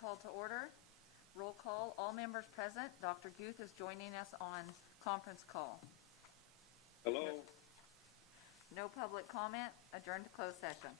called to order. Roll call, all members present. Dr. Guth is joining us on conference call. Hello. No public comment. Adjourn to closed session.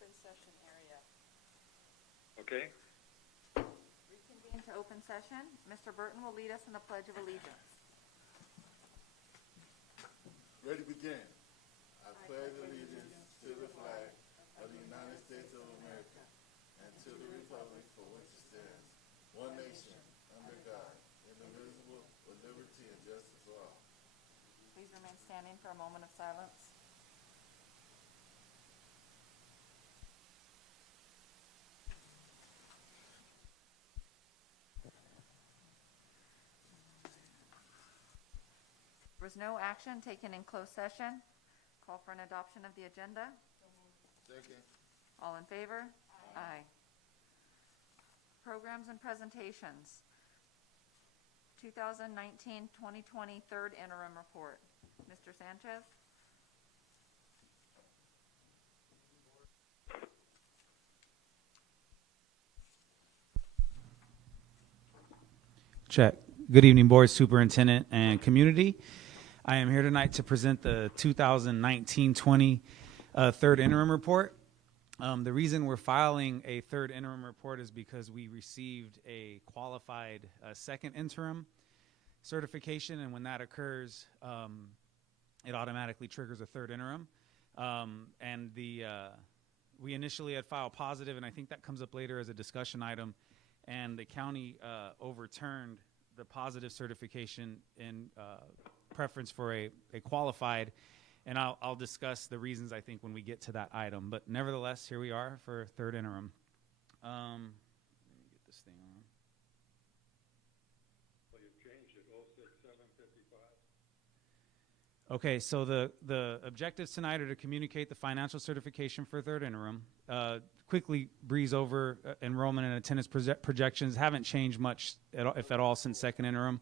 open session area. Okay? Reconvene to open session. Mr. Burton will lead us in the Pledge of Allegiance. Ready, begin. I pledge allegiance to the flag of the United States of America and to the republic for which it stands, one nation, under God, indivisible, with liberty and justice for all. Please remain standing for a moment of silence. There was no action taken in closed session. Call for an adoption of the agenda. Second. All in favor? Aye. Programs and presentations. 2019-2020 third interim report. Mr. Sanchez? Check. Good evening, Board, Superintendent, and community. I am here tonight to present the 2019-20 third interim report. The reason we're filing a third interim report is because we received a qualified second interim certification, and when that occurs, it automatically triggers a third interim. We initially had filed positive, and I think that comes up later as a discussion item, and the county overturned the positive certification in preference for a qualified, and I'll discuss the reasons, I think, when we get to that item. But nevertheless, here we are for third interim. Let me get this thing on. Well, you've changed it, 06755. Okay, so the objectives tonight are to communicate the financial certification for third interim, quickly breeze over enrollment and attendance projections. Haven't changed much, if at all, since second interim.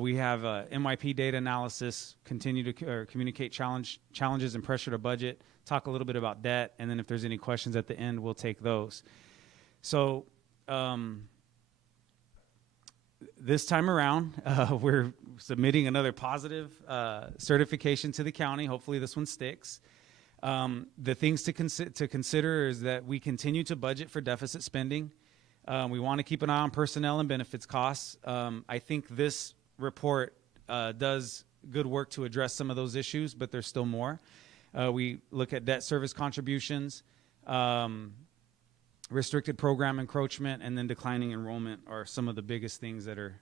We have MYP data analysis, continue to communicate challenges and pressure to budget, talk a little bit about debt, and then if there's any questions at the end, we'll take those. So this time around, we're submitting another positive certification to the county. Hopefully this one sticks. The things to consider is that we continue to budget for deficit spending. We want to keep an eye on personnel and benefits costs. I think this report does good work to address some of those issues, but there's still more. We look at debt service contributions, restricted program encroachment, and then declining enrollment are some of the biggest things that are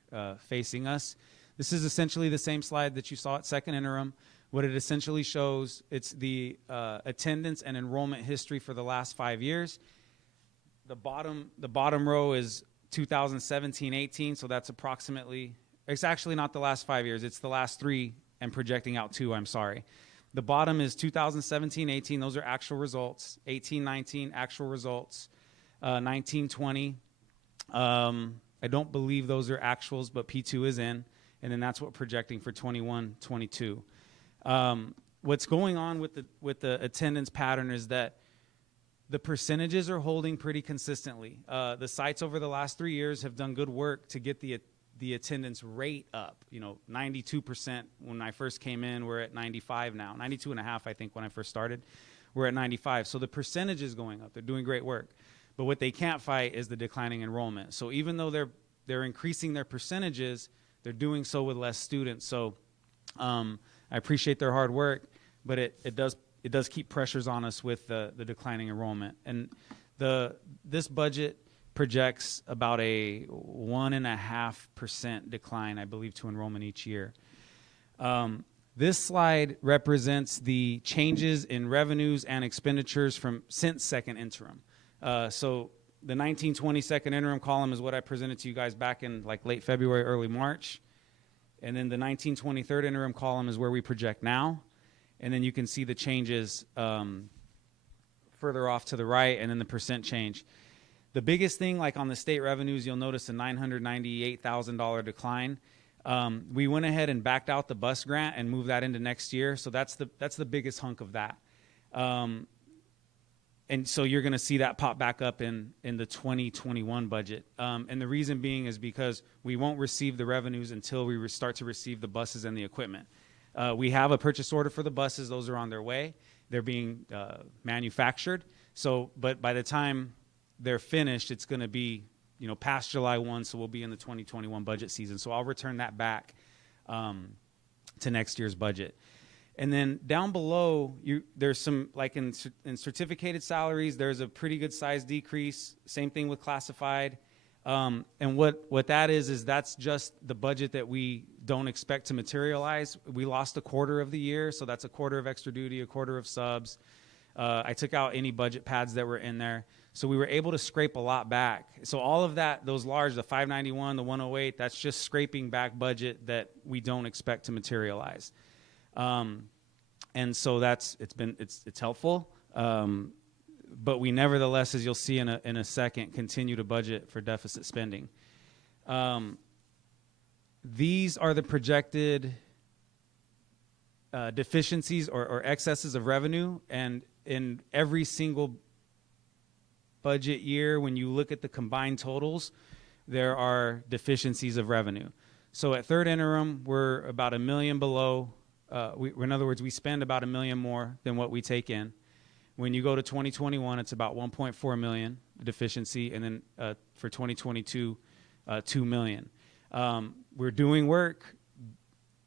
facing us. This is essentially the same slide that you saw at second interim. What it essentially shows, it's the attendance and enrollment history for the last 5 years. The bottom row is 2017-18, so that's approximately, it's actually not the last 5 years, it's the last 3 and projecting out 2, I'm sorry. The bottom is 2017-18, those are actual results. 18-19, actual results. 19-20, I don't believe those are actuals, but P2 is in, and then that's what we're projecting for 21-22. What's going on with the attendance pattern is that the percentages are holding pretty consistently. The sites over the last 3 years have done good work to get the attendance rate up. 92% when I first came in, we're at 95 now. 92.5, I think, when I first started. We're at 95. So the percentage is going up. They're doing great work. But what they can't fight is the declining enrollment. So even though they're increasing their percentages, they're doing so with less students. So I appreciate their hard work, but it does keep pressures on us with the declining enrollment. And this budget projects about a 1.5% decline, I believe, to enrollment each year. This slide represents the changes in revenues and expenditures since second interim. So the 1920 second interim column is what I presented to you guys back in like late February, early March. And then the 1920 third interim column is where we project now. And then you can see the changes further off to the right, and then the percent change. The biggest thing, like on the state revenues, you'll notice a $998,000 decline. We went ahead and backed out the bus grant and moved that into next year. So that's the biggest hunk of that. And so you're going to see that pop back up in the 2021 budget. And the reason being is because we won't receive the revenues until we start to receive the buses and the equipment. We have a purchase order for the buses. Those are on their way. They're being manufactured. So, but by the time they're finished, it's going to be, past July 1, so we'll be in the 2021 budget season. So I'll return that back to next year's budget. And then down below, there's some, like in certificated salaries, there's a pretty good size decrease. Same thing with classified. And what that is that's just the budget that we don't expect to materialize. We lost a quarter of the year, so that's a quarter of extra duty, a quarter of subs. I took out any budget pads that were in there. So we were able to scrape a lot back. So all of that, those large, the 591, the 108, that's just scraping back budget that we don't expect to materialize. And so it's helpful. But we nevertheless, as you'll see in a second, continue to budget for deficit spending. These are the projected deficiencies or excesses of revenue, and in every single budget year, when you look at the combined totals, there are deficiencies of revenue. So at third interim, we're about $1 million below. In other words, we spend about $1 million more than what we take in. When you go to 2021, it's about 1.4 million deficiency, and then for 2022, 2 million. We're doing work.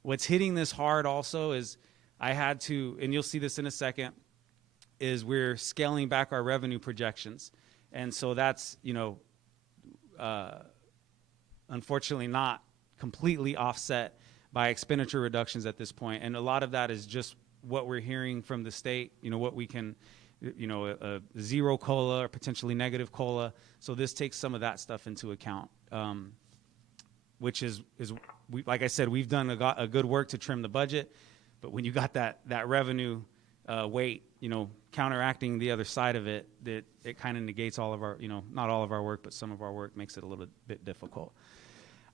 What's hitting this hard also is I had to, and you'll see this in a second, is we're scaling back our revenue projections. And so that's, unfortunately not completely offset by expenditure reductions at this point. And a lot of that is just what we're hearing from the state, what we can, a zero COLA or potentially negative COLA. So this takes some of that stuff into account, which is like I said, we've done a good work to trim the budget. But when you got that revenue weight, counteracting the other side of it, that it kind of negates all of our, not all of our work, but some of our work makes it a little bit difficult.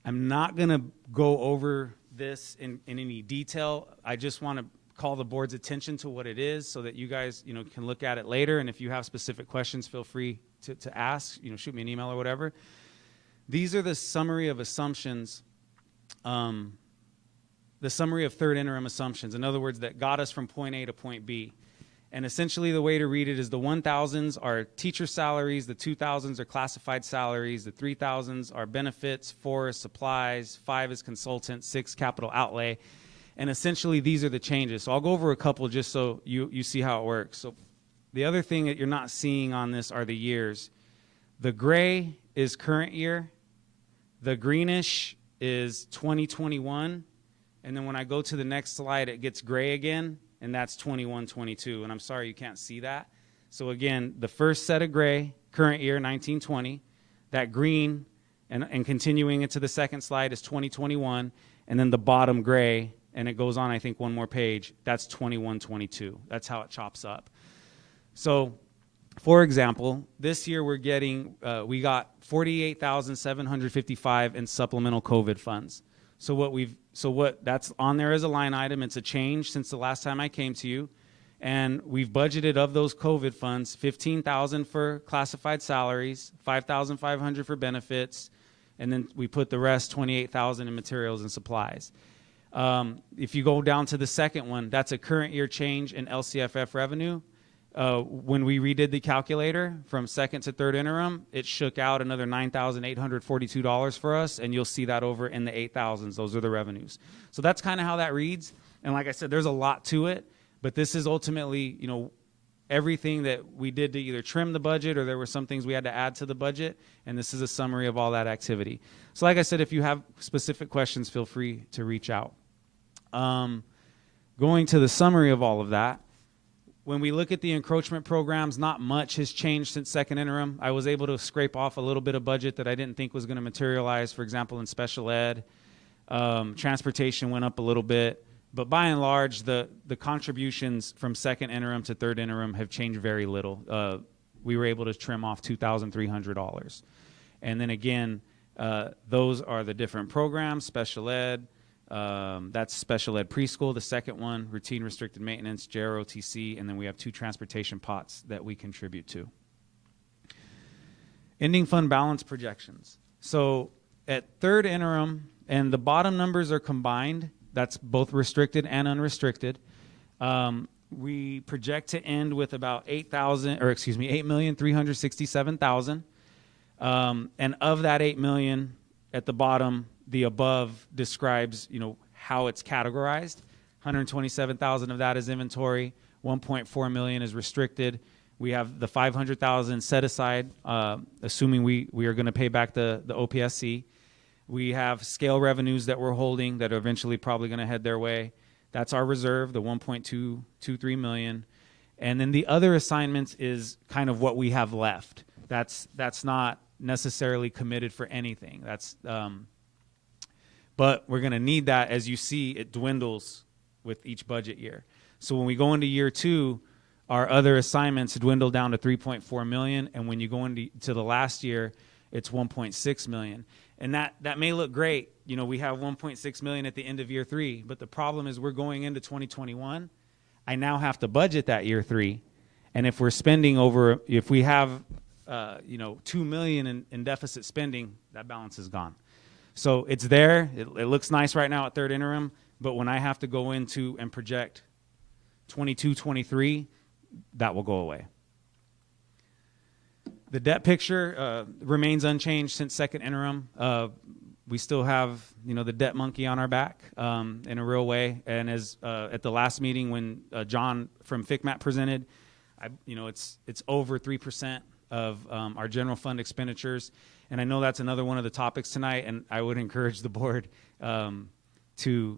I'm not going to go over this in any detail. I just want to call the board's attention to what it is so that you guys, can look at it later. And if you have specific questions, feel free to ask, shoot me an email or whatever. These are the summary of assumptions, the summary of third interim assumptions. In other words, that got us from point A to point B. And essentially the way to read it is the 1,000s are teacher salaries, the 2,000s are classified salaries, the 3,000s are benefits, 4 is supplies, 5 is consultant, 6 capital outlay. And essentially these are the changes. So I'll go over a couple just so you see how it works. So the other thing that you're not seeing on this are the years. The gray is current year. The greenish is 2021. And then when I go to the next slide, it gets gray again. And that's 21-22, and I'm sorry you can't see that. So again, the first set of gray, current year, 1920, that green, and continuing into the second slide is 2021, and then the bottom gray, and it goes on, I think, one more page, that's 21-22. That's how it chops up. So, for example, this year we're getting, we got $48,755 in supplemental COVID funds. So what that's on there as a line item, it's a change since the last time I came to you. And we've budgeted of those COVID funds, $15,000 for classified salaries, $5,500 for benefits, and then we put the rest, $28,000 in materials and supplies. If you go down to the second one, that's a current year change in LCFF revenue. When we redid the calculator from second to third interim, it shook out another $9,842 for us, and you'll see that over in the 8,000s. Those are the revenues. So that's kind of how that reads. And like I said, there's a lot to it, but this is ultimately, everything that we did to either trim the budget or there were some things we had to add to the budget, and this is a summary of all that activity. So like I said, if you have specific questions, feel free to reach out. Going to the summary of all of that, when we look at the encroachment programs, not much has changed since second interim. I was able to scrape off a little bit of budget that I didn't think was going to materialize, for example, in special ed. Transportation went up a little bit. But by and large, the contributions from second interim to third interim have changed very little. We were able to trim off $2,300. And then again, those are the different programs, special ed, that's special ed preschool, the second one, routine restricted maintenance, JROTC, and then we have 2 transportation pots that we contribute to. Ending fund balance projections. So at third interim, and the bottom numbers are combined, that's both restricted and unrestricted. we project to end with about 8,367,000. And of that 8 million, at the bottom, the above describes, how it's categorized. 127,000 of that is inventory. 1.4 million is restricted. We have the 500,000 set aside, assuming we are going to pay back the OPSC. We have scale revenues that we're holding that are eventually probably going to head their way. That's our reserve, the 1.223 million. And then the other assignments is kind of what we have left. That's not necessarily committed for anything. But we're going to need that. As you see, it dwindles with each budget year. So when we go into year 2, our other assignments dwindle down to 3.4 million, and when you go into the last year, it's 1.6 million. And that may look great. We have 1.6 million at the end of year 3, but the problem is we're going into 2021. I now have to budget that year 3, and if we're spending if we have 2 million in deficit spending, that balance is gone. So it's there. It looks nice right now at third interim, but when I have to go into and project 22, 23, that will go away. The debt picture remains unchanged since second interim. We still have, the debt monkey on our back in a real way. And as at the last meeting when John from FICMAT presented, it's over 3% of our general fund expenditures. And I know that's another one of the topics tonight, and I would encourage the board to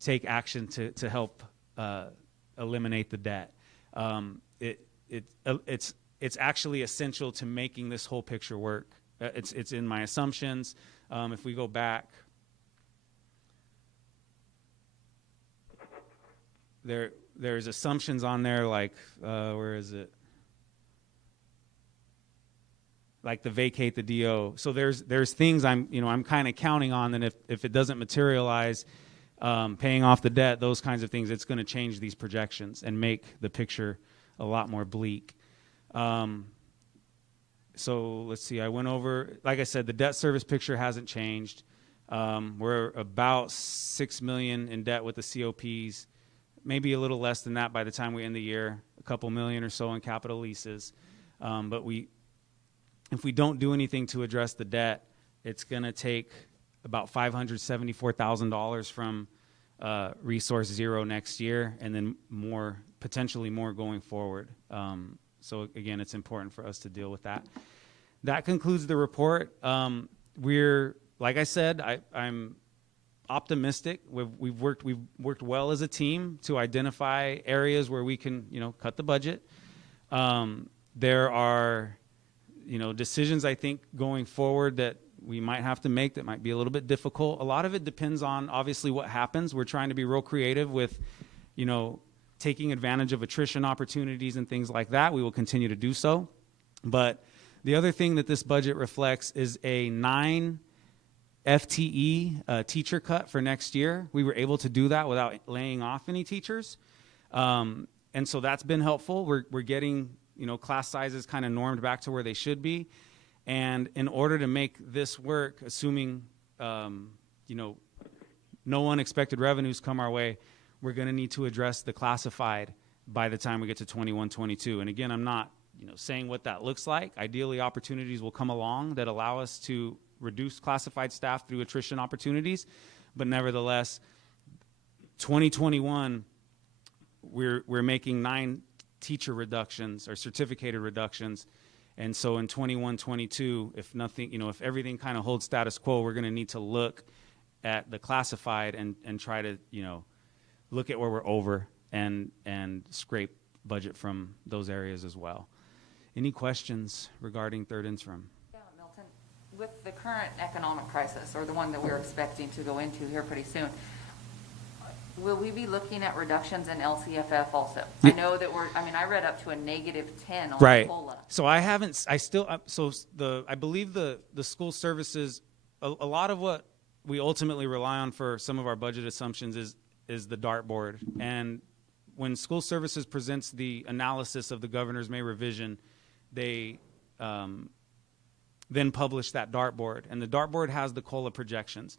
take action to help eliminate the debt. It's actually essential to making this whole picture work. It's in my assumptions. If we go back, there's assumptions on there like where is it? Like the vacate the DO. So there's things I'm kind of counting on that if it doesn't materialize, paying off the debt, those kinds of things, it's going to change these projections and make the picture a lot more bleak. So let's see, I went over, like I said, the debt service picture hasn't changed. We're about 6 million in debt with the COPs, maybe a little less than that by the time we end the year, a couple million or so in capital leases. But if we don't do anything to address the debt, it's going to take about $574,000 from Resource Zero next year, and then potentially more going forward. So again, it's important for us to deal with that. That concludes the report. Like I said, I'm optimistic. We've worked well as a team to identify areas where we can, cut the budget. There are, decisions I think going forward that we might have to make that might be a little bit difficult. A lot of it depends on obviously what happens. We're trying to be real creative with, taking advantage of attrition opportunities and things like that. We will continue to do so. But the other thing that this budget reflects is a 9 FTE teacher cut for next year. We were able to do that without laying off any teachers. And so that's been helpful. We're getting, class sizes kind of normed back to where they should be. And in order to make this work, assuming, no unexpected revenues come our way, we're going to need to address the classified by the time we get to 21, 22. And again, I'm not, saying what that looks like. Ideally, opportunities will come along that allow us to reduce classified staff through attrition opportunities. But nevertheless, 2021, we're making 9 teacher reductions or certificated reductions. And so in 21, 22, if nothing, if everything kind of holds status quo, we're going to need to look at the classified and try to, look at where we're over and scrape budget from those areas as well. Any questions regarding third interim? Yeah, Milton, with the current economic crisis, or the one that we're expecting to go into here pretty soon, will we be looking at reductions in LCFF also? I know that I read up to a -10 on right. COLA. So I believe the school services, a lot of what we ultimately rely on for some of our budget assumptions is the dartboard. And when school services presents the analysis of the governor's May revision, they then publish that dartboard. And the dartboard has the COLA projections.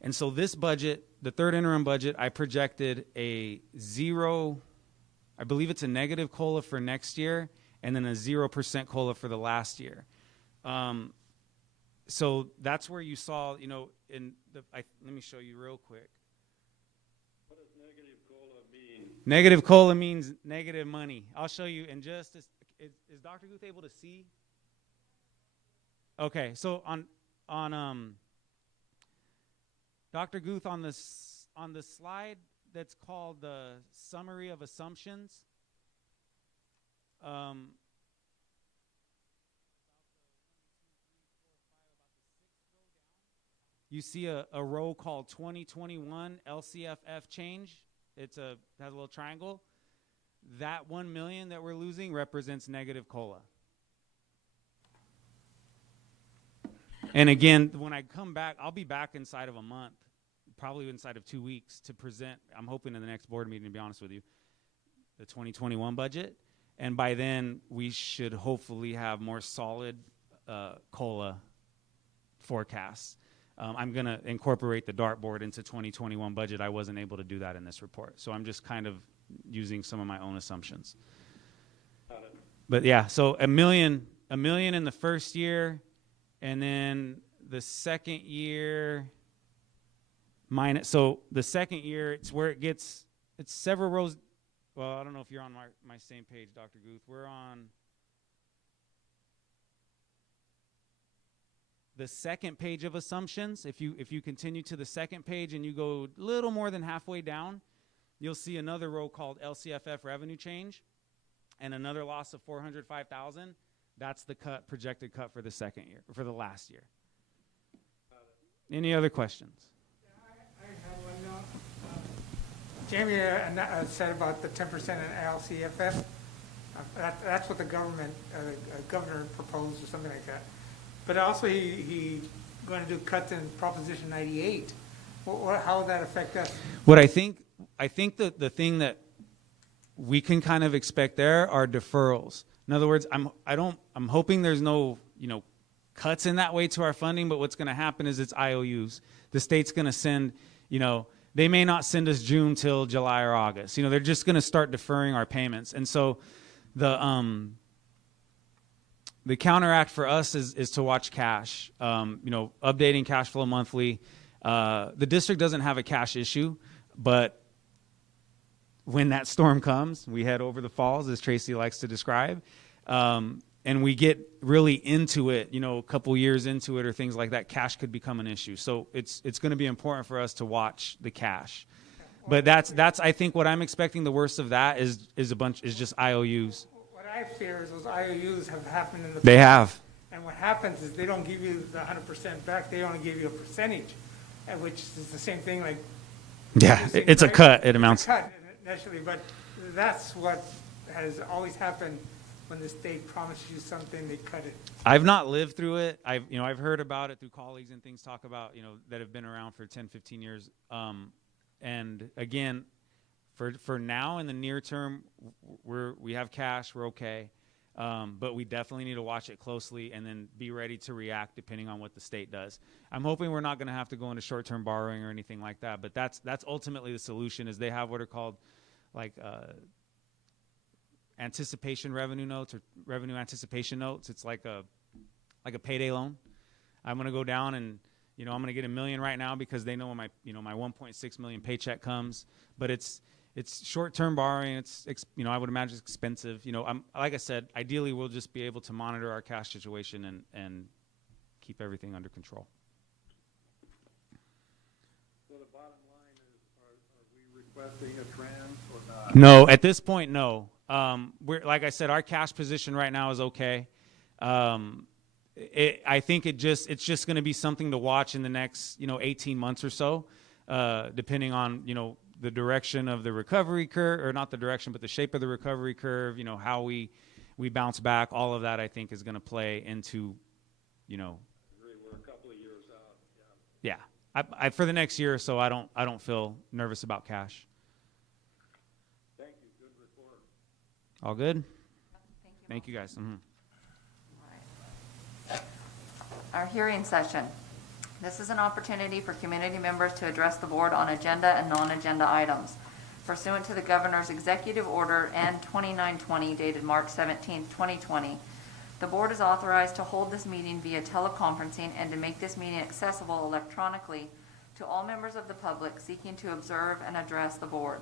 And so this budget, the third interim budget, I projected a 0 I believe it's a negative COLA for next year, and then a 0% COLA for the last year. So that's where you saw, you know, let me show you real quick. What does negative COLA mean? Negative COLA means negative money. I'll show you in just a, is Dr. Guth able to see? Okay, so on Dr. Guth, on the slide that's called the summary of assumptions, you see a row called 2021 LCFF change. Has a little triangle. That 1 million that we're losing represents negative COLA. And again, when I come back, I'll be back inside of a month, probably inside of 2 weeks, to present, I'm hoping in the next board meeting, to be honest with you, the 2021 budget. And by then, we should hopefully have more solid COLA forecasts. I'm going to incorporate the dartboard into 2021 budget. I wasn't able to do that in this report. So I'm just kind of using some of my own assumptions. But yeah, so a million in the first year, and then the second year minus. So the second year, it's where it gets, it's several rows. Well, I don't know if you're on my same page, Dr. Guth. We're on the second page of assumptions. If you continue to the second page and you go a little more than halfway down, you'll see another row called LCFF revenue change and another loss of $405,000. That's the projected cut for the second year, for the last year. Any other questions? I have one. Jamie said about the 10% in LCFF. That's what the governor proposed or something like that. But also he going to do cuts in Proposition 98. How would that affect us? What I think the thing that we can kind of expect there are deferrals. In other words, I'm hoping there's no, cuts in that way to our funding, but what's going to happen is it's IOUs. The state's going to send, they may not send us June till July or August. They're just going to start deferring our payments. And so the counteract for us is to watch cash, updating cash flow monthly. The district doesn't have a cash issue, but when that storm comes, we head over the falls, as Tracy likes to describe, and we get really into it, a couple years into it or things like that, cash could become an issue. So it's going to be important for us to watch the cash. But that's I think what I'm expecting. The worst of that is just IOUs. What I fear is those IOUs have happened in the past. They have. And what happens is they don't give you the 100% back. They only give you a percentage, which is the same thing like. Yeah, it's a cut. It amounts. It's a cut initially, but that's what has always happened when the state promises you something, they cut it. I've not lived through it. I've heard about it through colleagues and things talk about, that have been around for 10, 15 years. And again, for now in the near term, we have cash, we're okay. But we definitely need to watch it closely and then be ready to react depending on what the state does. I'm hoping we're not going to have to go into short-term borrowing or anything like that, but that's ultimately the solution. Is they have what are called like anticipation revenue notes or revenue anticipation notes. It's like a payday loan. I'm going to go down and I'm going to get $1 million right now because they know when my 1.6 million paycheck comes, but it's short-term borrowing. It's I would imagine it's expensive. Like I said, ideally we'll just be able to monitor our cash situation and keep everything under control. So the bottom line is, are we requesting a trans or not? No, at this point, no. We're like I said, our cash position right now is okay. I think it's just going to be something to watch in the next 18 months or so, depending on the direction of the recovery curve, or not the direction, but the shape of the recovery curve, how we bounce back. All of that, I think, is going to play into, We're a couple of years out. Yeah. I for the next year or so, I don't feel nervous about cash. Thank you. Good report. All good? Thank you. Thank you, guys. Mm-hmm. All right. Our hearing session. This is an opportunity for community members to address the board on agenda and non-agenda items. pursuant to the Governor's Executive Order N-2920 dated March 17, 2020. The board is authorized to hold this meeting via teleconferencing and to make this meeting accessible electronically to all members of the public seeking to observe and address the board.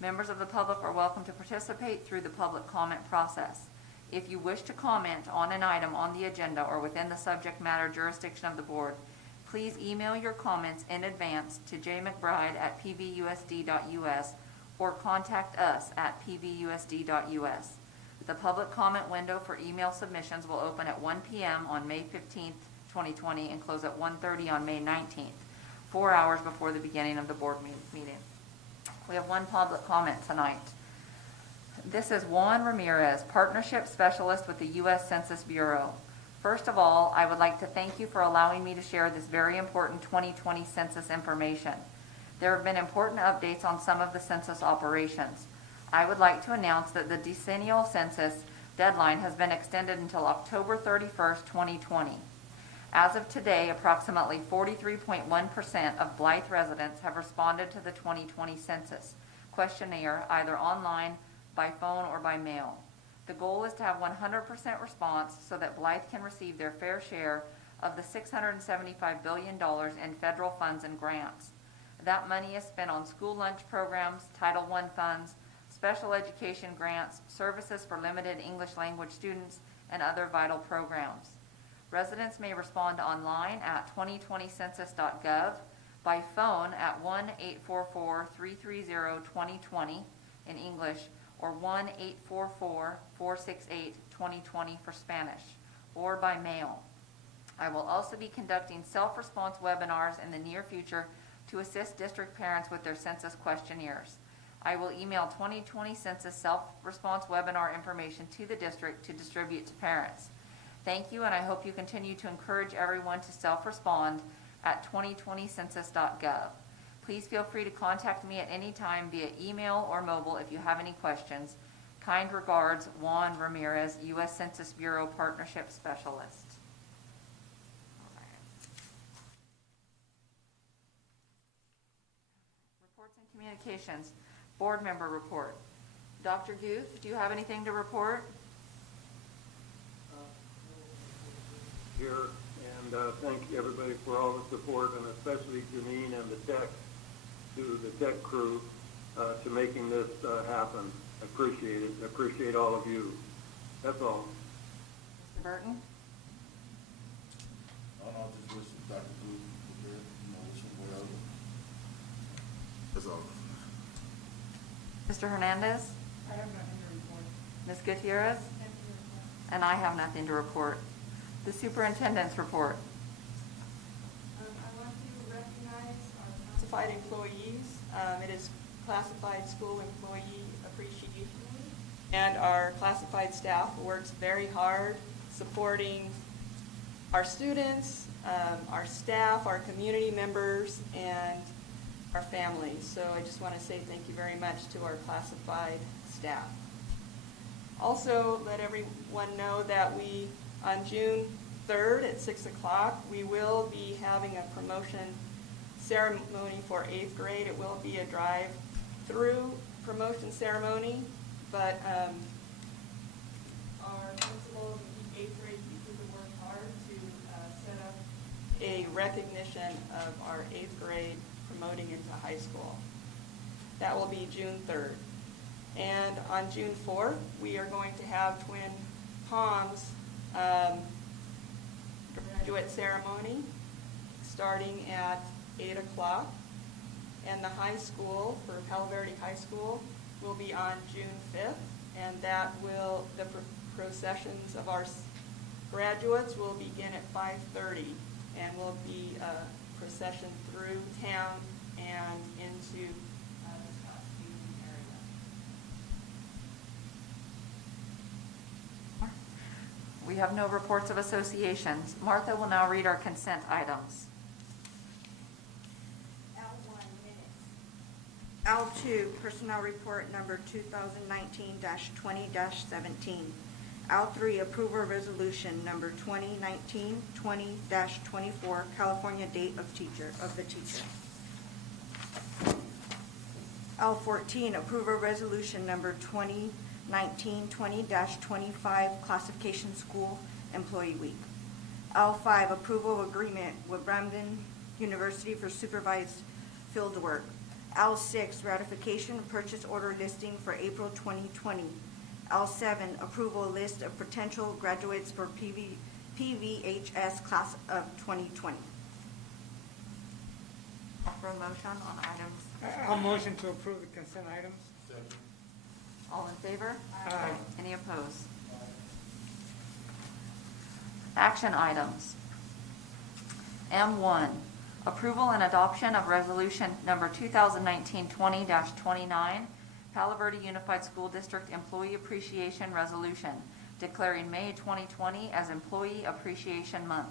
Members of the public are welcome to participate through the public comment process. If you wish to comment on an item on the agenda or within the subject matter jurisdiction of the board, please email your comments in advance to jmcbride@pvusd.us or contact us at pvusd.us. The public comment window for email submissions will open at 1 p.m. on May 15th, 2020 and close at 1:30 on May 19th, 4 hours before the beginning of the board meeting. We have one public comment tonight. This is Juan Ramirez, Partnership Specialist with the U.S. Census Bureau. First of all, I would like to thank you for allowing me to share this very important 2020 census information. There have been important updates on some of the census operations. I would like to announce that the decennial census deadline has been extended until October 31st, 2020. As of today, approximately 43.1% of Blythe residents have responded to the 2020 census questionnaire either online, by phone, or by mail. The goal is to have 100% response so that Blythe can receive their fair share of the $675 billion in federal funds and grants. That money is spent on school lunch programs, Title I funds, special education grants, services for limited English language students, and other vital programs. Residents may respond online at 2020census.gov, by phone at 1-844-330-2020 in English, or 1-844-468-2020 for Spanish, or by mail. I will also be conducting self-response webinars in the near future to assist district parents with their census questionnaires. I will email 2020 Census self-response webinar information to the district to distribute to parents. Thank you, and I hope you continue to encourage everyone to self-respond at 2020census.gov. Please feel free to contact me at any time via email or mobile if you have any questions. Kind regards, Juan Ramirez, U.S. Census Bureau Partnership Specialist. All right. Reports and communications. Board member report. Dr. Guth, do you have anything to report? Here, and thank everybody for all the support, and especially Janine and the tech crew to making this happen. I appreciate it. I appreciate all of you. That's all. Mr. Burton? I'll just wish Dr. Booth good, wish him well. That's all. Mr. Hernandez? I have nothing to report. Ms. Gutierrez? And I have nothing to report. The superintendent's report. I want to recognize our classified employees. It is Classified School Employee Appreciation Week. And our classified staff works very hard supporting our students, our staff, our community members, and our families. So I just want to say thank you very much to our classified staff. Also, let everyone know that on June 3rd at 6 o'clock, we will be having a promotion ceremony for 8th grade. It will be a drive-through promotion ceremony, but our principals and 8th grade teachers have worked hard to set up a recognition of our 8th grade promoting into high school. That will be June 3rd. And on June 4th, we are going to have Twin Palms graduate ceremony starting at 8 o'clock. And the high school, for Palo Verde High School, will be on June 5th. And the processions of our graduates will begin at 5:30 and will be a procession through town and into the Scottsdale area. We have no reports of associations. Martha will now read our consent items. L1 minutes. L2 personnel report number 2019-20-17. L3 approval resolution number 2019-20-24 California date of the teacher. L14, approve a resolution number 2019-20-25, classification school employee week. L5, approval of agreement with Brandon University for supervised field work. L6, ratification of purchase order listing for April 2020. L7, approval list of potential graduates for PVHS class of 2020. For a motion on items, I'll motion to approve the consent items. Second. all in favor? Aye. Any opposed? Action items. M1, approval and adoption of resolution number 2019-20-29, Palo Verde Unified School District Employee Appreciation Resolution, declaring May 2020 as Employee Appreciation Month.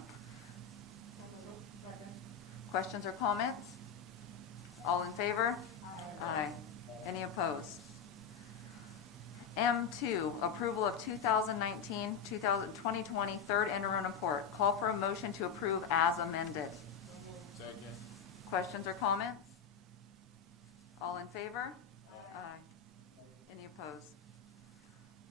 Questions or comments? All in favor? Aye. Any opposed? M2, approval of 2019-2020 third interim report. Call for a motion to approve as amended. Second. Questions or comments? All in favor? Aye. Any opposed?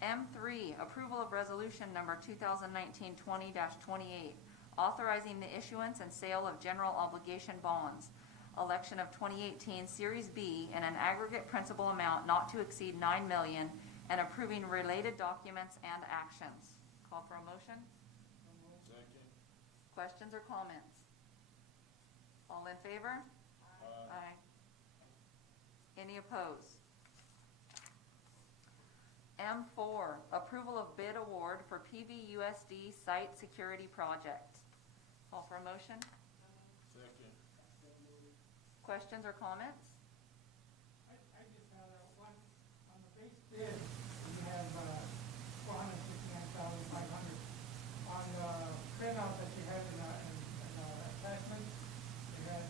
M3, approval of resolution number 2019-20-28, authorizing the issuance and sale of general obligation bonds, election of 2018 Series B in an aggregate principal amount not to exceed $9 million, and approving related documents and actions. Call for a motion? Second. Questions or comments? All in favor? Aye. Any opposed? M4, approval of bid award for PVUSD site security project. Call for a motion? Second. Questions or comments? I just had one, on the base bid, we have $469,500. On the printout that you had in the attachment, you had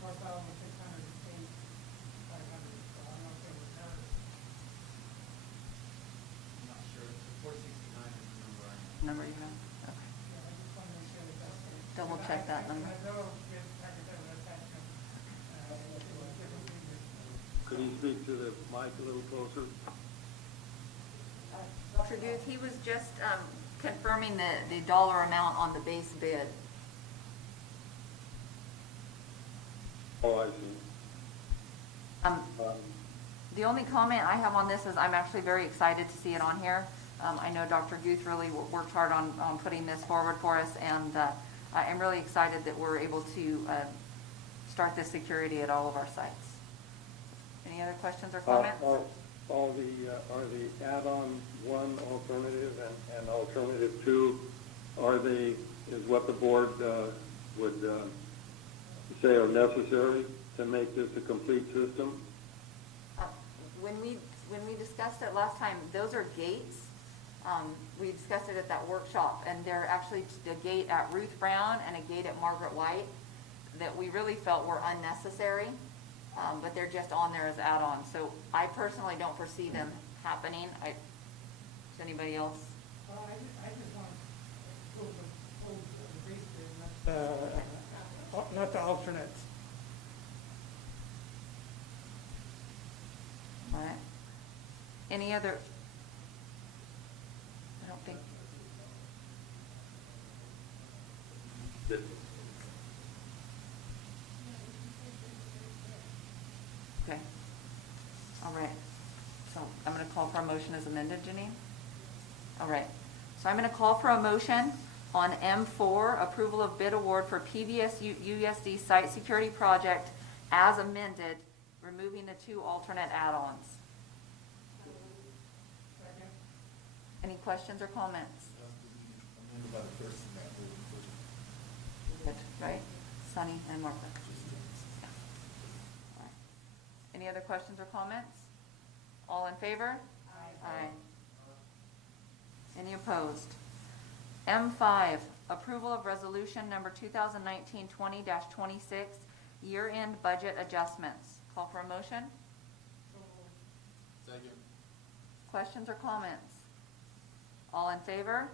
$4,608,500, so I don't know if it was error. I'm not sure. 469 is the number I have. Number you have? Okay. Yeah, I just want to make sure that that's it. Double check that number. I know with secretary attachment, it was different figures. Could you speak to the mic a little closer? Dr. Guth, he was just confirming the dollar amount on the base bid. Oh, I see. The only comment I have on this is I'm actually very excited to see it on here. I know Dr. Guth really worked hard on putting this forward for us, and I'm really excited that we're able to start this security at all of our sites. Any other questions or comments? Are the add-on one alternative and alternative two, is what the board would say are necessary to make this a complete system? When we discussed it last time, those are gates. We discussed it at that workshop, and they're actually a gate at Ruth Brown and a gate at Margaret White that we really felt were unnecessary, but they're just on there as add-ons. So I personally don't foresee them happening. Does anybody else? Well, I just want to approve the base bid, not the alternates. All right. Any other? I don't think. Okay. All right. So I'm going to call for a motion as amended, Janine? All right. So I'm going to call for a motion on M4, approval of bid award for PVUSD site security project as amended, removing the two alternate add-ons. Any questions or comments? Amended by the person that voted for it. Good, right? Sunny and Martha. All right. Any other questions or comments? All in favor? Aye. Any opposed? M5, approval of resolution number 2019-20-26, year-end budget adjustments. Call for a motion? Second. Questions or comments? All in favor?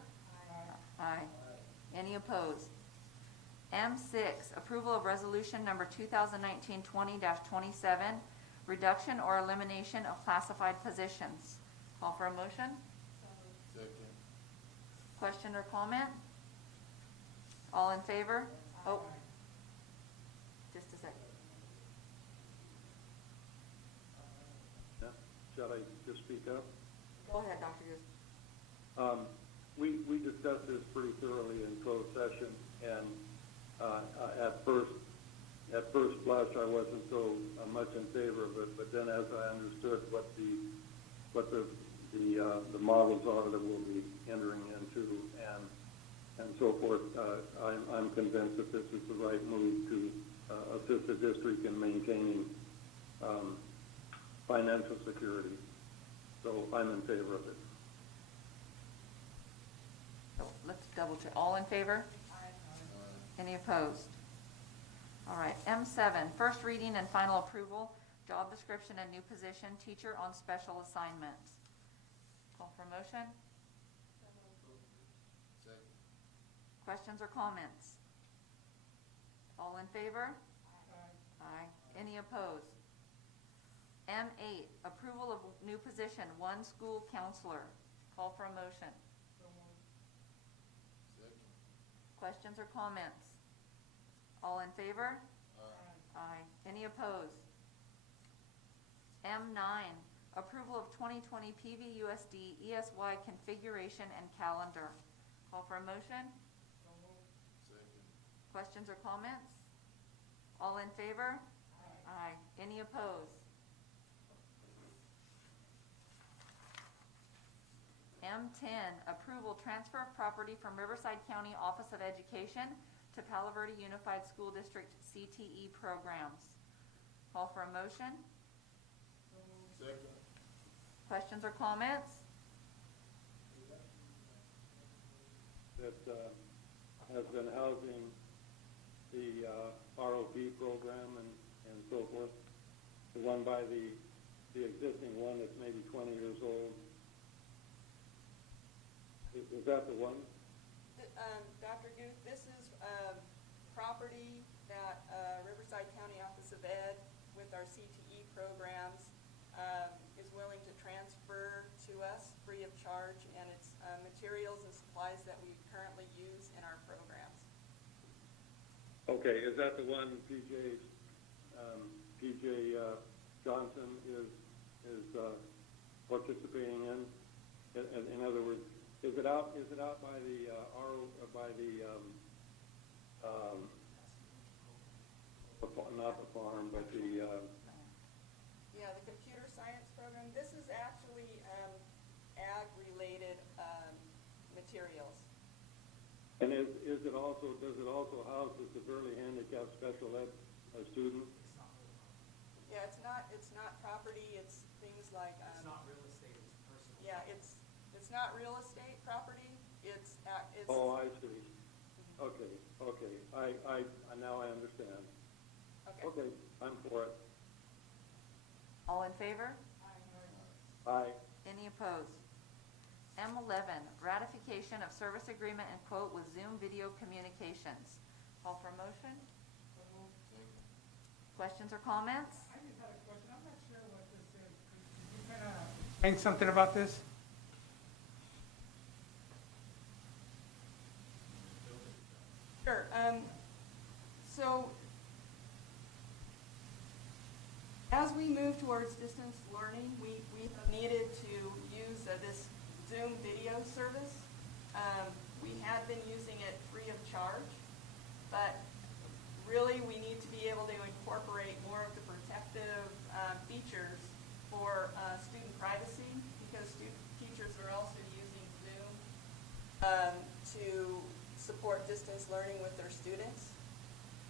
Aye. Any opposed? M6, approval of resolution number 2019-20-27, reduction or elimination of classified positions. Call for a motion? Second. Question or comment? All in favor? Oh, just a second. Yeah. Shall I just speak up? Go ahead, Dr. Goose. We discussed this pretty thoroughly in closed session, and at first blush, I wasn't so much in favor of it, but then as I understood what the models are that we'll be entering into and so forth, I'm convinced that this is the right move to assist the district in maintaining financial security. So I'm in favor of it. So let's double check. All in favor? Any opposed? All right, M7, first reading and final approval, job description and new position, teacher on special assignments. Call for motion? Second. Questions or comments? All in favor? Aye. Any opposed? M8, approval of new position, one school counselor. Call for a motion. Second. Questions or comments? All in favor? Aye. Aye. Any opposed? M9, approval of 2020 PVUSD ESY configuration and calendar. Call for a motion? Second. Questions or comments? All in favor? Aye. Any opposed? M10, approval transfer of property from Riverside County Office of Education to Palo Verde Unified School District CTE programs. Call for a motion? Second. Questions or comments? That has been housing the ROP program and so forth. The one by the existing one that's maybe 20 years old. Is that the one? Dr. Guth, this is property that Riverside County Office of Ed with our CTE programs is willing to transfer to us free of charge, and it's materials and supplies that we currently use in our programs. Okay, is that the one PJ Johnson is participating in? In other words, is it out by the not the farm, but the Yeah, the computer science program. This is actually ag-related materials. and does it also house the severely handicapped special ed students? Yeah, it's not property. It's things like. It's not real estate, it's personal. Yeah, it's not real estate property. It's. Oh, I see. Okay. I now I understand. Okay. Okay, I'm for it. All in favor? Aye. Any opposed? M11, ratification of service agreement and quote with Zoom Video Communications. Call for a motion? Questions or comments? I just had a question. I'm not sure what this is. Could you kind of explain something about this? Sure. So as we move towards distance learning, we have needed to use this Zoom video service. We had been using it free of charge, but really we need to be able to incorporate more of the protective features for student privacy, because teachers are also using Zoom to support distance learning with their students.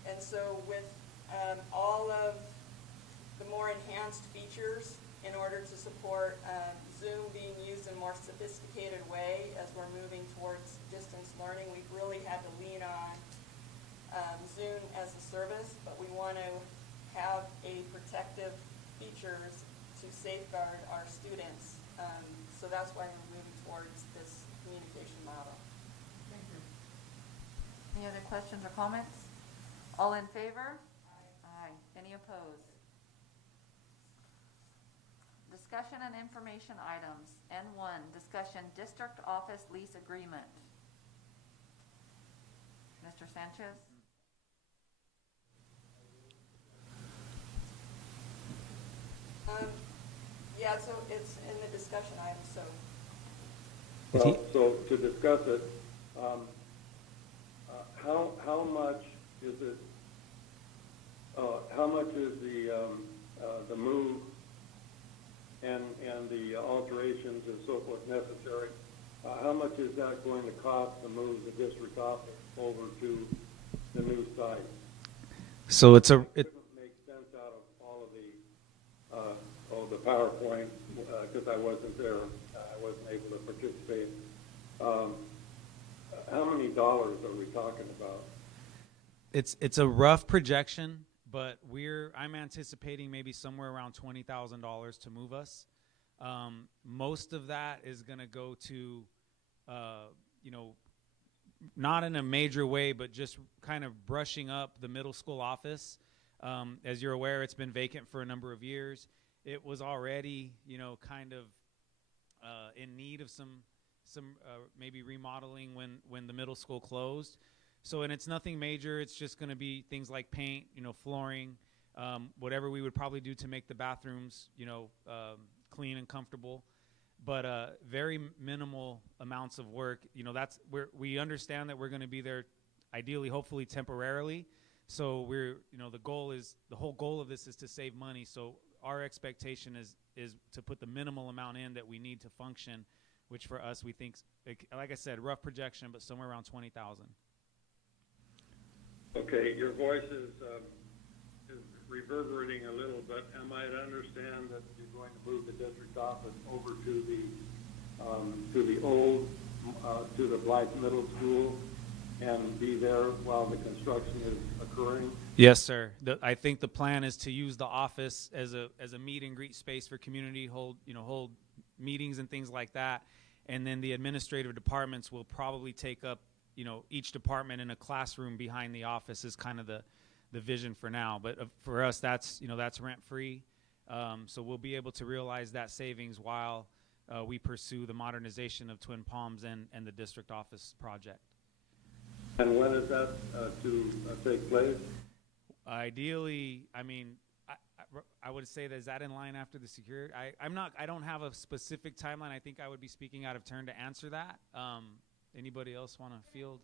And so with all of the more enhanced features in order to support Zoom being used in a more sophisticated way as we're moving towards distance learning, we've really had to lean on Zoom as a service, but we want to have a protective features to safeguard our students. So that's why we're moving towards this communication model. Thank you. Any other questions or comments? All in favor? Aye. Any opposed? discussion and information items. N1, discussion district office lease agreement. Mr. Sanchez? Yeah, so it's in the discussion item, so. Well, so to discuss it, how much is it, how much is the move and the alterations and so forth necessary? How much is that going to cost to move the district office over to the new site? So it Doesn't make sense out of all of the PowerPoint, because I wasn't there. I wasn't able to participate. How many dollars are we talking about? it's a rough projection, but I'm anticipating maybe somewhere around $20,000 to move us. Most of that is going to go to, not in a major way, but just kind of brushing up the middle school office. As you're aware, it's been vacant for a number of years. It was already, kind of in need of some maybe remodeling when the middle school closed. So, and it's nothing major. It's just going to be things like paint, flooring, whatever we would probably do to make the bathrooms, clean and comfortable. But very minimal amounts of work. That's we understand that we're going to be there, ideally, hopefully temporarily. So the whole goal of this is to save money. So our expectation is to put the minimal amount in that we need to function, which for us we think, like I said, rough projection, but somewhere around 20,000. Okay, your voice is reverberating a little, but am I to understand that you're going to move the district office over to the Blythe Middle School and be there while the construction is occurring? Yes, sir. I think the plan is to use the office as a meet and greet space for community, hold meetings and things like that, and then the administrative departments will probably take up each department in a classroom behind the office is kind of the vision for now. But for us, that's rent free, so we'll be able to realize that savings while we pursue the modernization of Twin Palms and the district office project. And when is that to take place? Ideally, I would say that is that in line after the security. I don't have a specific timeline. I think I would be speaking out of turn to answer that. Anybody else want to field?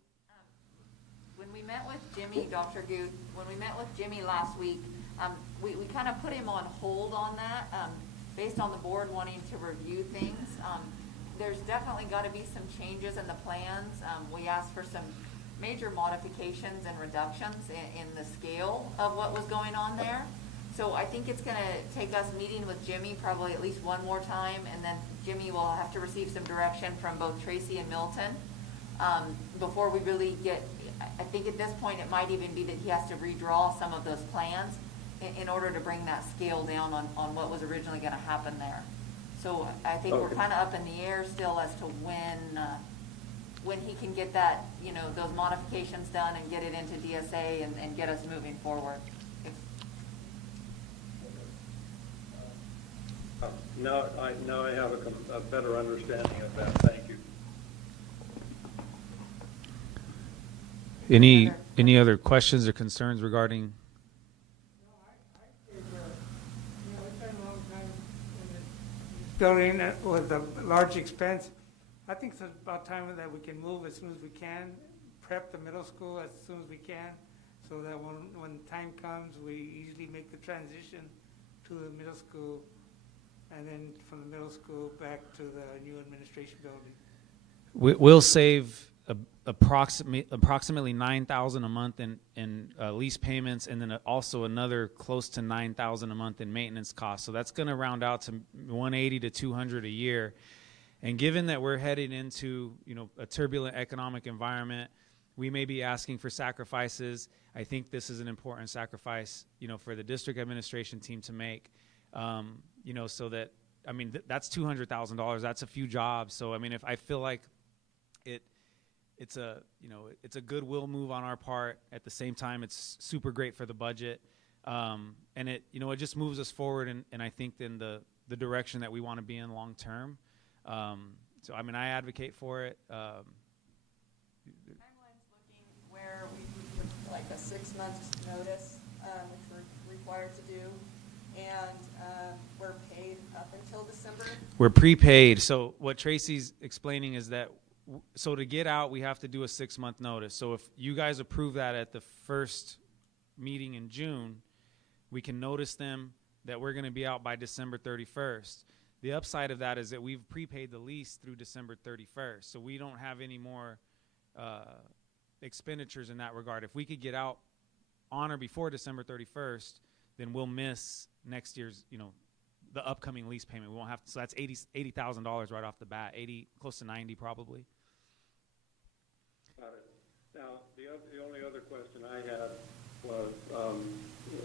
When we met with Jimmy, Dr. Guth, when we met with Jimmy last week, we kind of put him on hold on that, based on the board wanting to review things. There's definitely got to be some changes in the plans. We asked for some major modifications and reductions in the scale of what was going on there. So I think it's going to take us meeting with Jimmy probably at least one more time, and then Jimmy will have to receive some direction from both Tracy and Milton before we really get, I think at this point it might even be that he has to redraw some of those plans in order to bring that scale down on what was originally going to happen there. So I think we're kind of up in the air still as to when he can get that, those modifications done and get it into DSA and get us moving forward. Now I have a better understanding of that. Thank you. Any other questions or concerns regarding? No, I think, it's been a long time in this building with a large expense. I think it's about time that we can move as soon as we can, prep the middle school as soon as we can, so that when time comes, we easily make the transition to the middle school, and then from the middle school back to the new administration building. We'll save approximately $9,000 a month in lease payments, and then also another close to $9,000 a month in maintenance costs. So that's going to round out to $180 to $200 a year. And given that we're heading into a turbulent economic environment, we may be asking for sacrifices. I think this is an important sacrifice, for the district administration team to make. So that that's $200,000. That's a few jobs. So if I feel like it's a goodwill move on our part. At the same time, it's super great for the budget, and it just moves us forward. And I think then the direction that we want to be in long term. So I mean, I advocate for it. Timeline's looking where we would give like a 6-month notice, which we're required to do, and we're paid up until December. We're prepaid. So what Tracy's explaining is that, so to get out, we have to do a 6-month notice. So if you guys approve that at the first meeting in June, we can notice them that we're going to be out by December 31st. The upside of that is that we've prepaid the lease through December 31st, so we don't have any more expenditures in that regard. If we could get out on or before December 31st, then we'll miss next year's, the upcoming lease payment. We won't have to, so that's $80,000 right off the bat, 80, close to 90 probably. Got it. Now, the only other question I had was,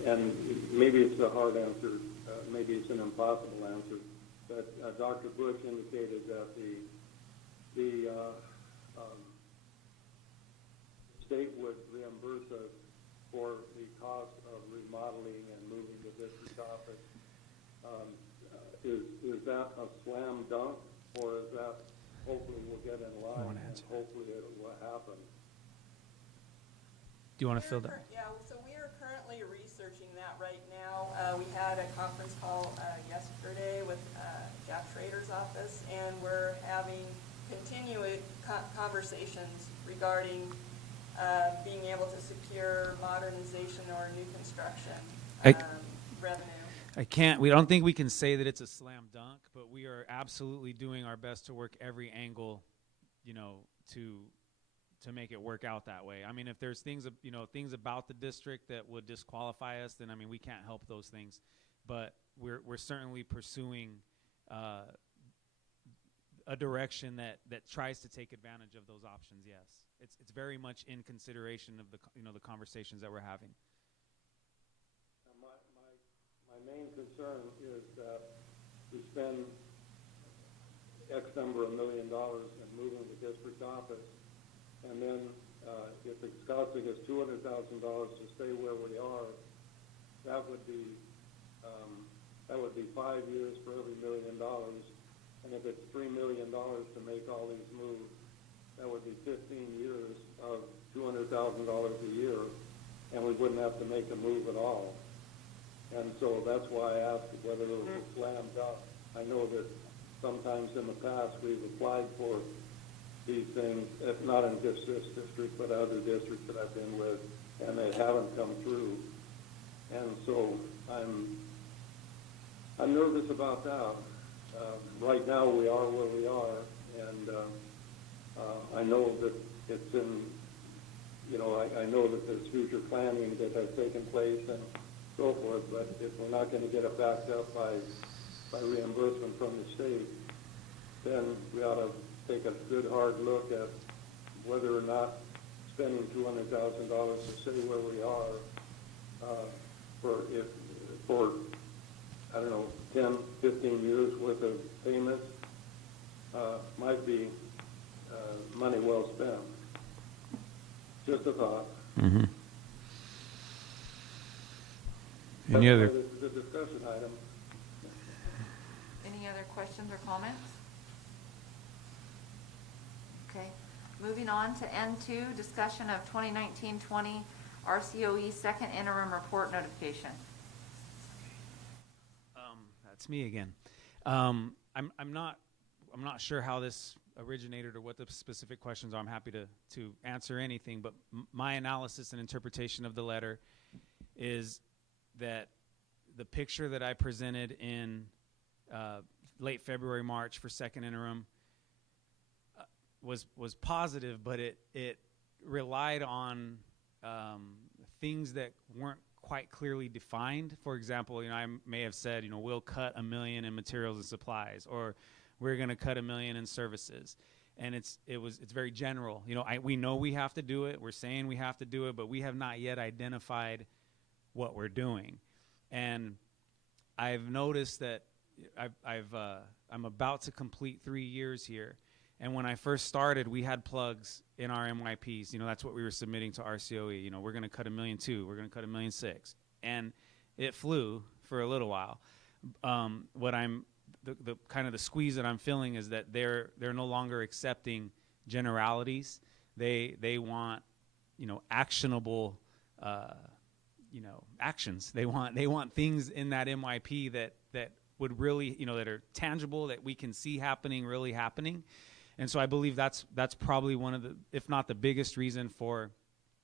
and maybe it's a hard answer, maybe it's an impossible answer, but Dr. Bush indicated that the state would reimburse us for the cost of remodeling and moving the district office. Is that a slam dunk, or is that hopefully we'll get in line and hopefully it will happen? Do you want to fill that? Yeah, so we are currently researching that right now. We had a conference call yesterday with Jack Schrader's office, and we're having continuing conversations regarding being able to secure modernization or new construction revenue. We don't think we can say that it's a slam dunk, but we are absolutely doing our best to work every angle, to make it work out that way. I mean, if there's things about the district that would disqualify us, then, I mean, we can't help those things. But we're certainly pursuing a direction that tries to take advantage of those options, yes. It's very much in consideration of the conversations that we're having. My main concern is that we spend X number of $1 million in moving the district office, and then if it's costing us $200,000 to stay where we are, that would be 5 years for every $1 million, and if it's $3 million to make all these moves, that would be 15 years of $200,000 a year, and we wouldn't have to make a move at all. And so that's why I asked whether it was a slam dunk. I know that sometimes in the past we've applied for these things, if not in just this district, but other districts that I've been with, and they haven't come through. And so I'm nervous about that. Right now we are where we are, and I know that it's in, I know that there's future planning that has taken place and so forth, but if we're not going to get it backed up by reimbursement from the state, then we ought to take a good hard look at whether or not spending $200,000 to stay where we are for I don't know, 10, 15 years worth of payments might be money well spent. Just a thought. Mm-hmm. Any other? This is a discussion item. Any other questions or comments? Okay, moving on to N2, discussion of 2019-20 RCOE second interim report notification. That's me again. I'm not sure how this originated or what the specific questions are. I'm happy to answer anything, but my analysis and interpretation of the letter is that the picture that I presented in late February, March for second interim was positive, but it relied on things that weren't quite clearly defined. For example, I may have said, we'll cut $1 million in materials and supplies, or we're going to cut $1 million in services, and it's very general. We know we have to do it. We're saying we have to do it, but we have not yet identified what we're doing. And I've noticed that I'm about to complete 3 years here. And when I first started, we had plugs in our MYPs. That's what we were submitting to RCOE. We're going to cut $1.2 million. We're going to cut $1.6 million. And it flew for a little while. What I'm the kind of the squeeze that I'm feeling is that they're no longer accepting generalities. They want, actionable, actions. They want things in that MYP that would really, that are tangible, that we can see really happening. And so I believe that's probably one of the, if not the biggest reason for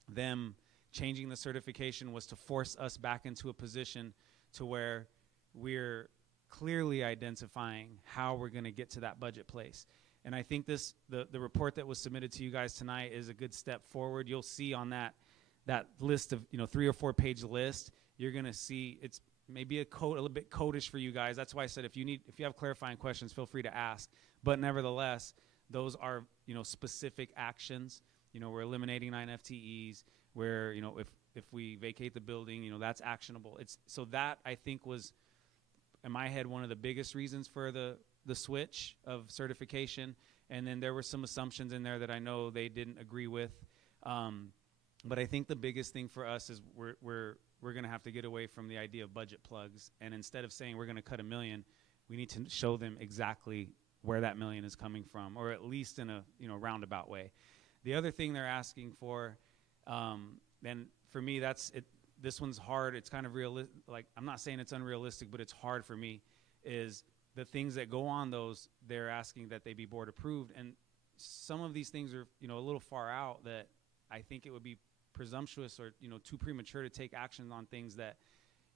them changing the certification, was to force us back into a position to where we're clearly identifying how we're going to get to that budget place. And I think the report that was submitted to you guys tonight is a good step forward. You'll see on that list of 3 or 4 page list, you're going to see it's maybe a little bit codish for you guys. That's why I said if you have clarifying questions, feel free to ask. But nevertheless, those are specific actions. We're eliminating 9 FTEs. Where if we vacate the building, that's actionable. So that I think was, in my head, one of the biggest reasons for the switch of certification. And then there were some assumptions in there that I know they didn't agree with. But I think the biggest thing for us is we're going to have to get away from the idea of budget plugs. And instead of saying we're going to cut $1 million, we need to show them exactly where that $1 million is coming from, or at least in a roundabout way. The other thing they're asking for, and for me, that's it. This one's hard. It's kind of realistic. Like, I'm not saying it's unrealistic, but it's hard for me. Is the things that go on those, they're asking that they be board approved, and some of these things are a little far out that I think it would be presumptuous or too premature to take action on things that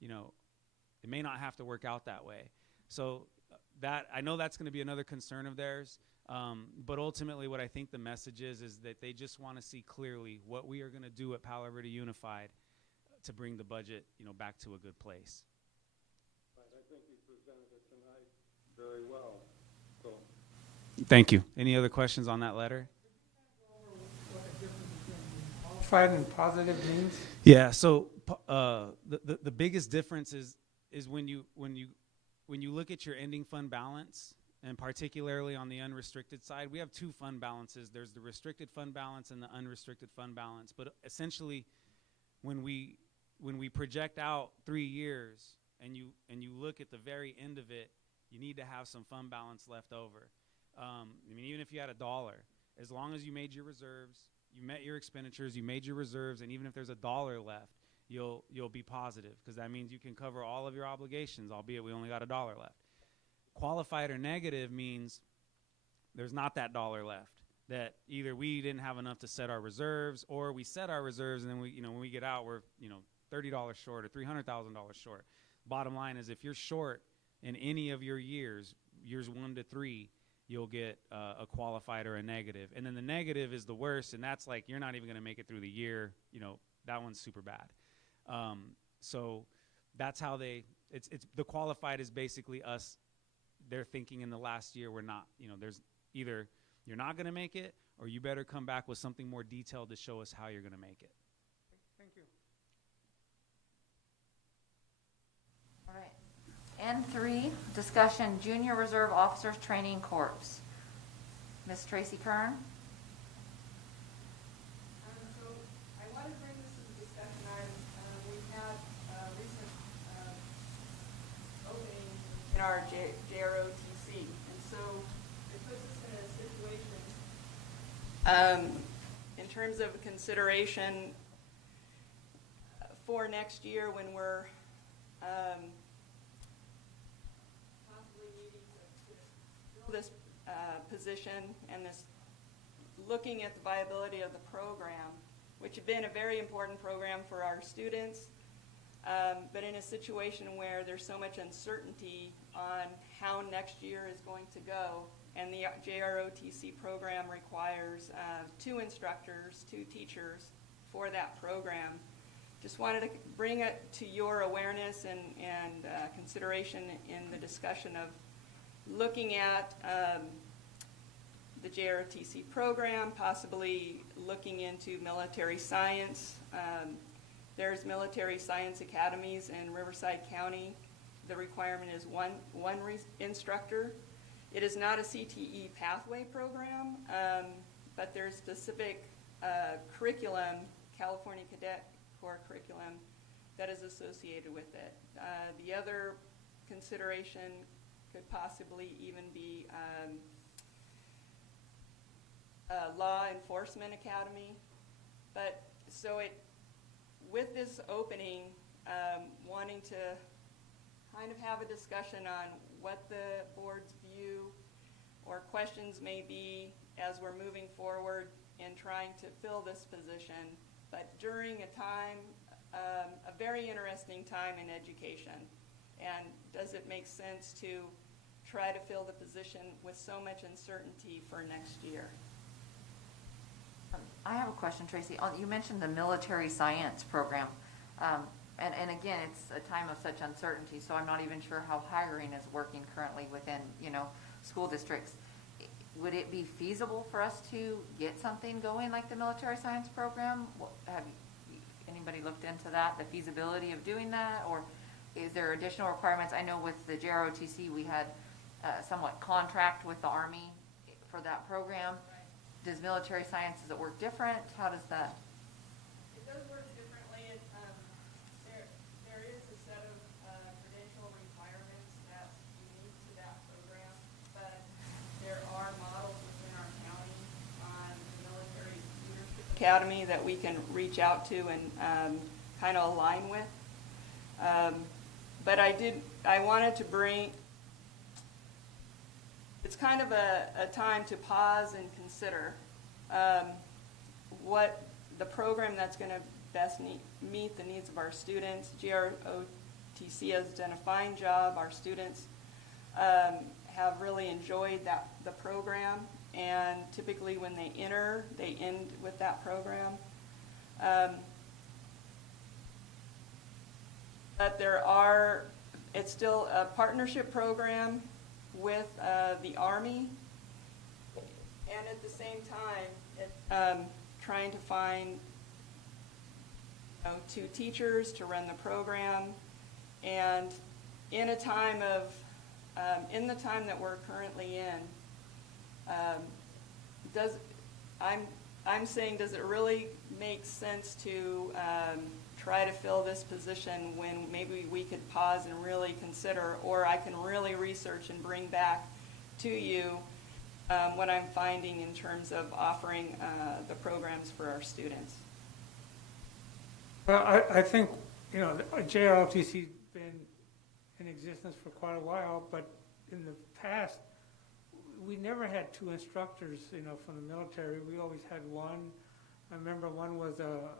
it may not have to work out that way. So that I know that's going to be another concern of theirs. But ultimately, what I think the message is that they just want to see clearly what we are going to do at Palo Verde Unified to bring the budget, back to a good place. Right, I think you presented it tonight very well. So. Thank you. Any other questions on that letter? Qualified and positive means? Yeah. So the biggest difference is when you look at your ending fund balance. And particularly on the unrestricted side, we have 2 fund balances. There's the restricted fund balance and the unrestricted fund balance. But essentially, when we project out 3 years and you look at the very end of it, you need to have some fund balance left over. Even if you had $1, as long as you made your reserves, you met your expenditures, you made your reserves, and even if there's $1 left, you'll be positive, because that means you can cover all of your obligations, albeit we only got $1 left. Qualified or negative means there's not that $1 left, that either we didn't have enough to set our reserves, or we set our reserves and then when we get out, we're $30 short or $300,000 short. Bottom line is, if you're short in any of your years 1 to 3, you'll get a qualified or a negative. And then the negative is the worst, and that's like you're not even going to make it through the year. That one's super bad. So that's how it's the qualified is basically us. They're thinking in the last year we're not, there's either you're not going to make it, or you better come back with something more detailed to show us how you're going to make it. Thank you. All right. N3, discussion, Junior Reserve Officers Training Corps. Ms. Tracy Kern? So I want to bring this to the discussion. We've had recent openings in our JROTC, and so it puts us in a situation in terms of consideration for next year when we're possibly needing to fill this position and this looking at the viability of the program, which has been a very important program for our students, but in a situation where there's so much uncertainty on how next year is going to go, and the JROTC program requires 2 instructors, 2 teachers for that program. Just wanted to bring it to your awareness and consideration in the discussion of looking at the JROTC program, possibly looking into military science. There's military science academies in Riverside County. The requirement is one instructor. It is not a CTE pathway program, but there's specific curriculum, California Cadet Corps curriculum, that is associated with it. The other consideration could possibly even be a law enforcement academy. But so with this opening, wanting to kind of have a discussion on what the board's view or questions may be as we're moving forward in trying to fill this position, but during a time, a very interesting time in education. And does it make sense to try to fill the position with so much uncertainty for next year? I have a question, Tracy. You mentioned the military science program. And again, it's a time of such uncertainty, so I'm not even sure how hiring is working currently within, school districts. Would it be feasible for us to get something going like the military science program? Have anybody looked into that, the feasibility of doing that? Or is there additional requirements? I know with the JROTC, we had somewhat contract with the Army for that program. Does military science, does it work different? How does that? It does work differently. There is a set of credential requirements that's unique to that program, but there are models within our county on the military leadership academy that we can reach out to and kind of align with. But I wanted to bring, it's kind of a time to pause and consider what the program that's going to best meet the needs of our students. GROTC has done a fine job. Our students have really enjoyed the program, and typically when they enter, they end with that program. But it's still a partnership program with the Army, and at the same time, trying to find 2 teachers to run the program. And in a time of, in the time that we're currently in, I'm saying, does it really make sense to try to fill this position when maybe we could pause and really consider, or I can really research and bring back to you what I'm finding in terms of offering the programs for our students? Well, I think, JROTC's been in existence for quite a while, but in the past, we never had 2 instructors, from the military. We always had one. I remember one was a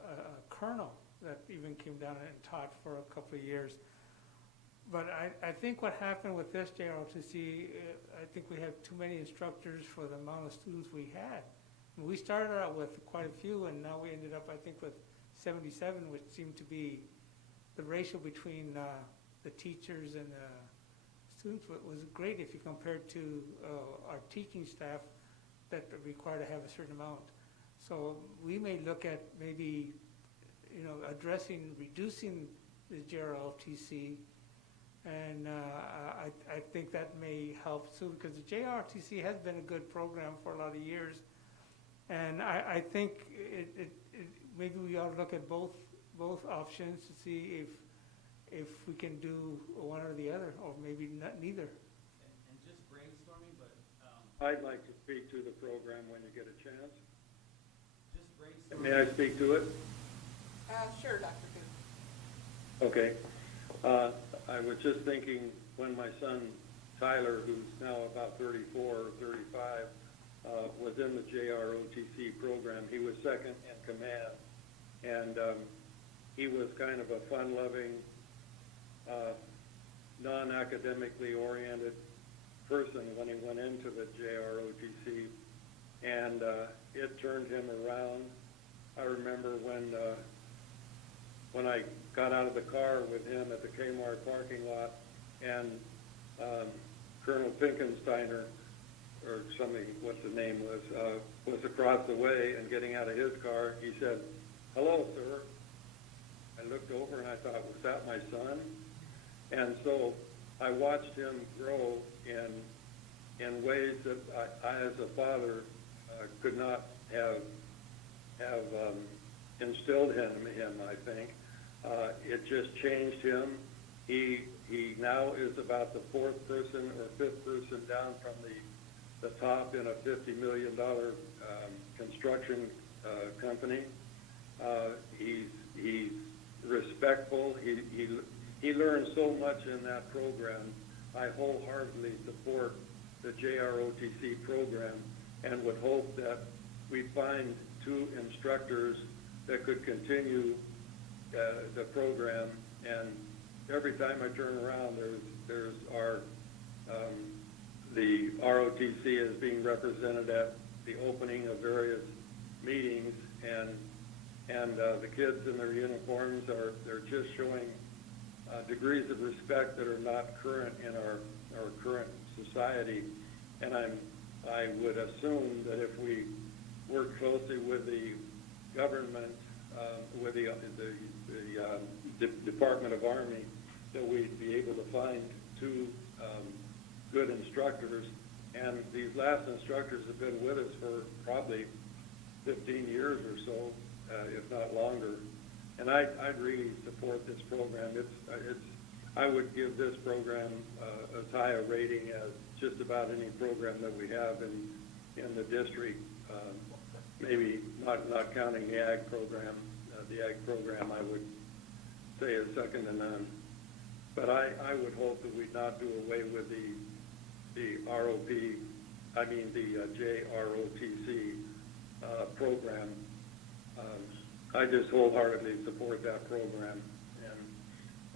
colonel that even came down and taught for a couple of years. But I think what happened with this JROTC, I think we have too many instructors for the amount of students we had. We started out with quite a few, and now we ended up, I think, with 77, which seemed to be the ratio between the teachers and the students was great if you compared to our teaching staff that require to have a certain amount. So we may look at maybe, reducing the JROTC, and I think that may help too, because the JROTC has been a good program for a lot of years, and I think maybe we ought to look at both options to see if we can do one or the other, or maybe neither. And just brainstorming, but I'd like to speak to the program when you get a chance. just brainstorming. May I speak to it? Sure, Dr. Booth. Okay. I was just thinking when my son Tyler, who's now about 34 or 35, was in the JROTC program. He was second in command, and he was kind of a fun-loving, non-academically oriented person when he went into the JROTC, and it turned him around. I remember when I got out of the car with him at the Kmart parking lot, and Colonel Finkensteiner, or somebody, what the name was across the way and getting out of his car. He said, "Hello, sir." I looked over and I thought, was that my son? And so I watched him grow in ways that I as a father, could not have instilled in him, I think. It just changed him. He now is about the fourth person or fifth person down from the top in a $50 million construction company. He's respectful. He learns so much in that program. I wholeheartedly support the JROTC program and would hope that we find 2 instructors that could continue the program. And every time I turn around, there's the ROTC is being represented at the opening of various meetings, and the kids in their uniforms they're just showing degrees of respect that are not current in our current society. And I would assume that if we work closely with the government, with the Department of Army, that we'd be able to find 2 good instructors. And these last instructors have been with us for probably 15 years or so, if not longer. And I'd really support this program. I would give this program as high a rating as just about any program that we have in the district. Maybe not counting the ag program. The ag program I would say is second to none. But I would hope that we'd not do away with the JROTC program. I just wholeheartedly support that program,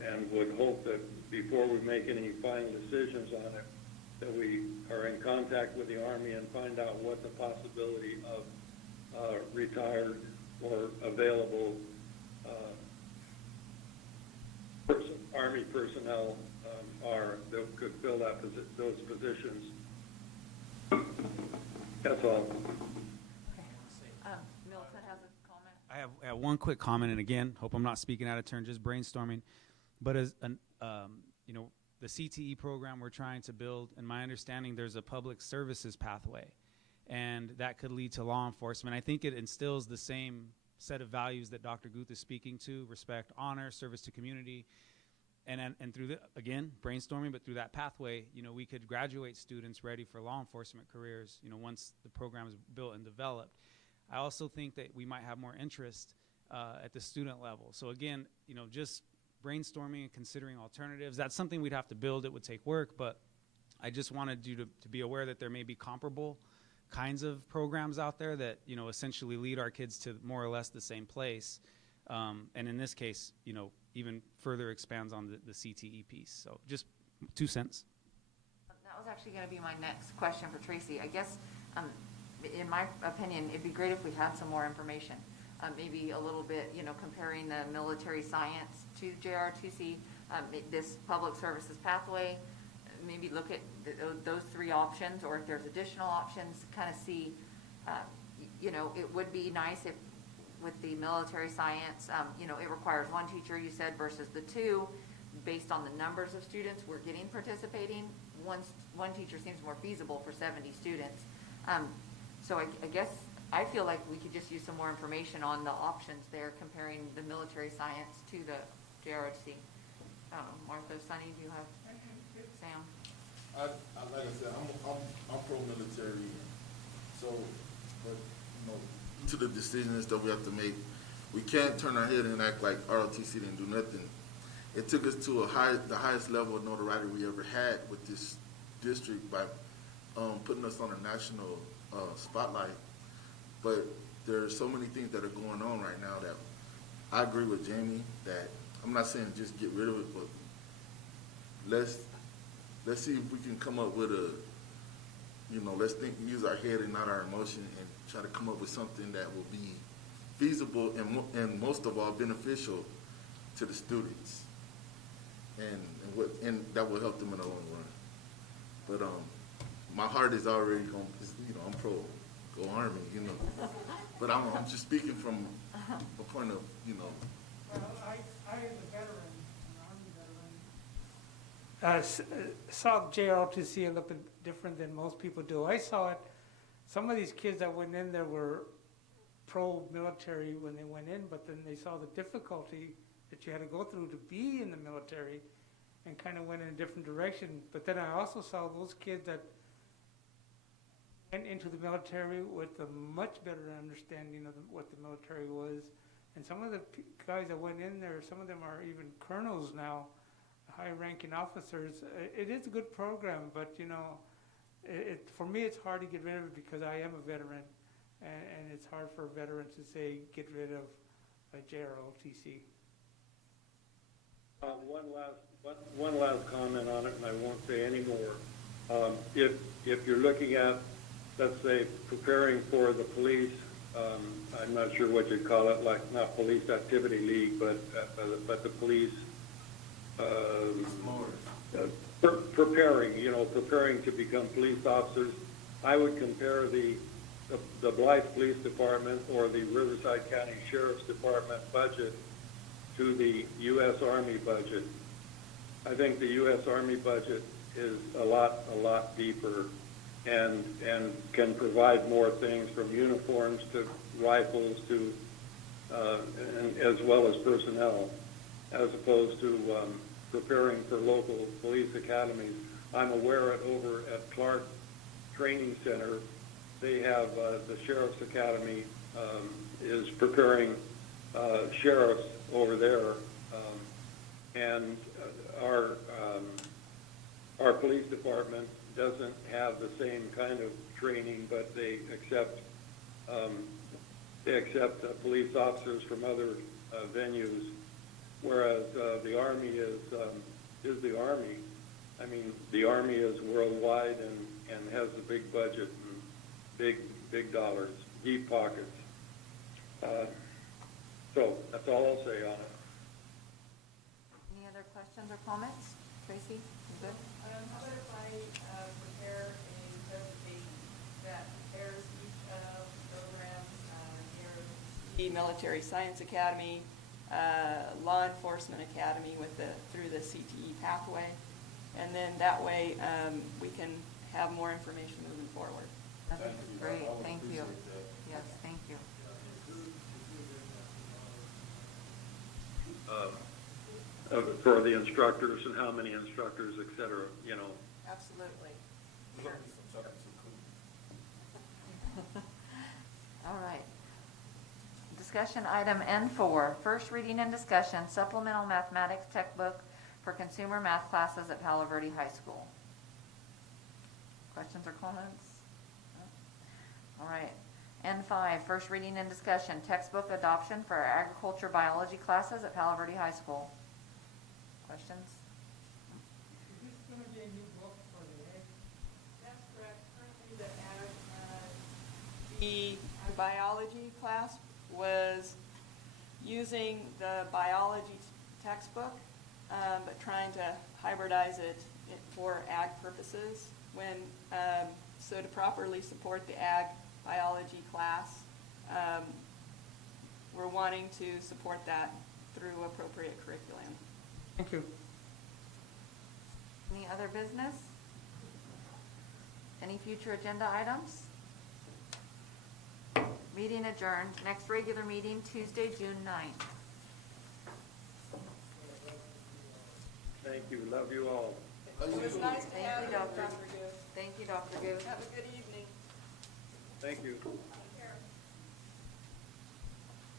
and would hope that before we make any final decisions on it, that we are in contact with the Army and find out what the possibility of retired or available Army personnel are that could fill those positions. That's all. Milton has a comment. I have one quick comment, and again, hope I'm not speaking out of turn, just brainstorming. But as the CTE program we're trying to build, in my understanding, there's a public services pathway, and that could lead to law enforcement. I think it instills the same set of values that Dr. Guth is speaking to: respect, honor, service to community. And through again, brainstorming, but through that pathway, we could graduate students ready for law enforcement careers, once the program is built and developed. I also think that we might have more interest at the student level. So again, just brainstorming and considering alternatives. That's something we'd have to build. It would take work, but I just wanted you to be aware that there may be comparable kinds of programs out there that, essentially lead our kids to more or less the same place. And in this case, even further expands on the CTE piece. So just 2 cents. That was actually going to be my next question for Tracy. I guess, in my opinion, it'd be great if we had some more information. Maybe a little bit, comparing the military science to JRTC, this public services pathway, maybe look at those 3 options, or if there's additional options, kind of see, it would be nice if with the military science, it requires 1 teacher, you said, versus the 2. Based on the numbers of students we're getting participating, one teacher seems more feasible for 70 students. So I guess I feel like we could just use some more information on the options there, comparing the military science to the JRHC. Martha, Sonny, do you have, Sam? Like I said, I'm pro-military, so, but, to the decisions that we have to make, we can't turn our head and act like ROTC didn't do nothing. It took us to the highest level of notoriety we ever had with this district by putting us on a national spotlight. But there are so many things that are going on right now that I agree with Jamie that I'm not saying just get rid of it, but let's see if we can come up with let's use our head and not our emotion, and try to come up with something that will be feasible and most of all beneficial to the students, and that will help them in the long run. But my heart is already going. I'm pro go Army, But I'm just speaking from a point of Well, I as a veteran, an Army veteran, saw JROTC a little bit different than most people do. I saw it. Some of these kids that went in there were pro-military when they went in, but then they saw the difficulty that you had to go through to be in the military, and kind of went in a different direction. But then I also saw those kids that went into the military with a much better understanding of what the military was. And some of the guys that went in there, some of them are even colonels now, high-ranking officers. It is a good program, but you know, for me it's hard to get rid of it because I am a veteran, and it's hard for a veteran to say get rid of a JROTC. One last comment on it, and I won't say any more. If you're looking at, let's say, preparing for the police, I'm not sure what you'd call it, like not police activity league, but the police preparing to become police officers. I would compare the Blythe Police Department or the Riverside County Sheriff's Department budget to the U.S. Army budget. I think the U.S. Army budget is a lot deeper and can provide more things from uniforms to rifles to and as well as personnel, as opposed to preparing for local police academies. I'm aware over at Clark Training Center, they have the Sheriff's Academy is preparing sheriffs over there, and our police department doesn't have the same kind of training, but they accept police officers from other venues, whereas the Army is the Army. I mean, the Army is worldwide and has a big budget and big dollars, deep pockets. So that's all I'll say on it. Any other questions or comments? Tracy, you good? How about if I prepare a presentation that compares each of the programs here, the Military Science Academy, Law Enforcement Academy through the CTE pathway, and then that way we can have more information moving forward. That's great, thank you. Yes, thank you. For the instructors and how many instructors, et cetera, you know. Absolutely. All right. Discussion item N4, first reading and discussion, supplemental mathematics textbook for consumer math classes at Palo Verde High School. Questions or comments? No? All right. N5, first reading and discussion, textbook adoption for agriculture biology classes at Palo Verde High School. Questions? Is this going to be a new book for the ag? That's correct. Currently, the biology class was using the biology textbook, but trying to hybridize it for ag purposes. So to properly support the ag biology class, we're wanting to support that through appropriate curriculum. Thank you. Any other business? Any future agenda items? Meeting adjourned. Next regular meeting, Tuesday, June 9th. Thank you. Love you all. It was nice to Thank have you, you, Doctor. Dr. Goode. Thank you, Dr. Goode. Have a good evening. Thank you.